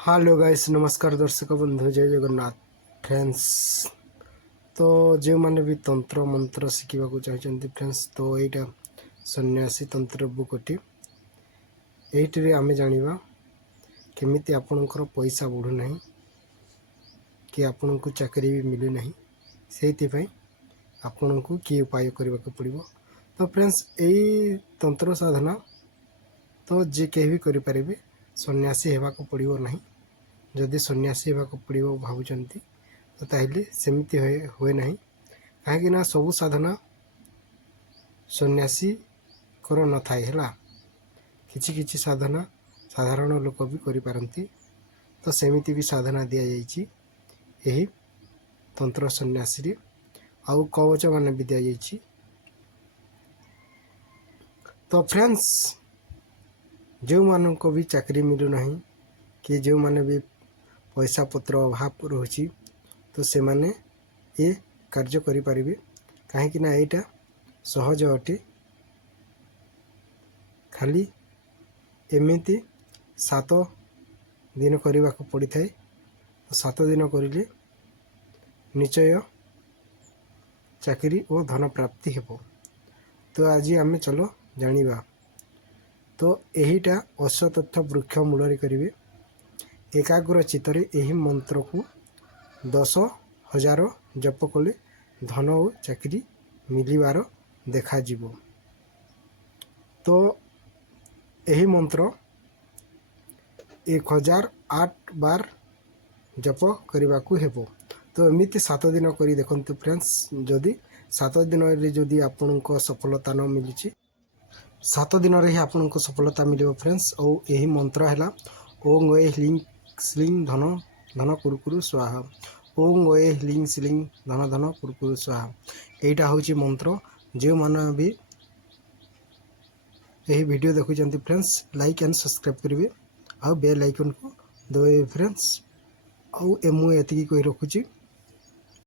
Hello guys नमस्कार दर्शक बंधु जय जगन्नाथ फ्रेंड्स। तो जो मैंने भी तंत्र मंत्र शिखा चाहते फ्रेंड्स तो यहाँ सन्यासी तंत्र बुकटी ये आम जाना केमी आपणकर पैसा बढ़ुना कि आपण को चाकरी भी मिलूना से आपण को कि उपाय करने को पड़ो। तो फ्रेंड्स यही तंत्र साधना तो जे कहीं भी करें सन्यासी होगा पड़ो ना। जदि सन्यासी होगा पड़ो भावुंट तो ताहले सेमती हुए ना कहीं सबू साधना सन्यासी कर न थाए है किछि साधना साधारण लोक भी करिपारंती। तो सेमिति भी साधना दि जाइए यही तंत्र सन्यासी आउ कवच मान भी दि जाइए। तो फ्रेंड्स जो मान को भी चाकरी मिलूना कि जो माने भी पैसा पत्र अभाव रोची तो से माने ये कार्य करें कहीं यहाँ सहज अटे खाली एमती 7 दिन करने को पड़ी थाए। तो 7 दिन करें निश्चय चाकरी और धन प्राप्ति हेब। तो आज आम चलो जानिबा। तो यहीटा अश्वत्थ वृक्ष मूल करेंगे एकाग्र चित्तरे यही मंत्र को 10,000 जप कले धन और चाकरी मिलबार देखा जीवो। तो यही मंत्र 1008 बार जप करने को हेबो। तो एमती 7 दिन कर देखते फ्रेंड्स जदि 7 दिन जदि आपण को सफलता न मिली 7 दिन ही आपण को सफलता मिले फ्रेंड्स। और यही मंत्र है ओं ए ह्लीं श्लीं धन धन कुरुकुरु स्वाहा ओं ए ह्लीं श्लीं धन धन कुरुकुरु स्वाहा। यहाँ हूँ मंत्र जो मैंने भी यही वीडियो देखुं फ्रेंड्स लाइक एंड सब्सक्राइब करेंगे आ बेल आइकन को दबाइए फ्रेंड्स। आउ मुझे कही रखुची।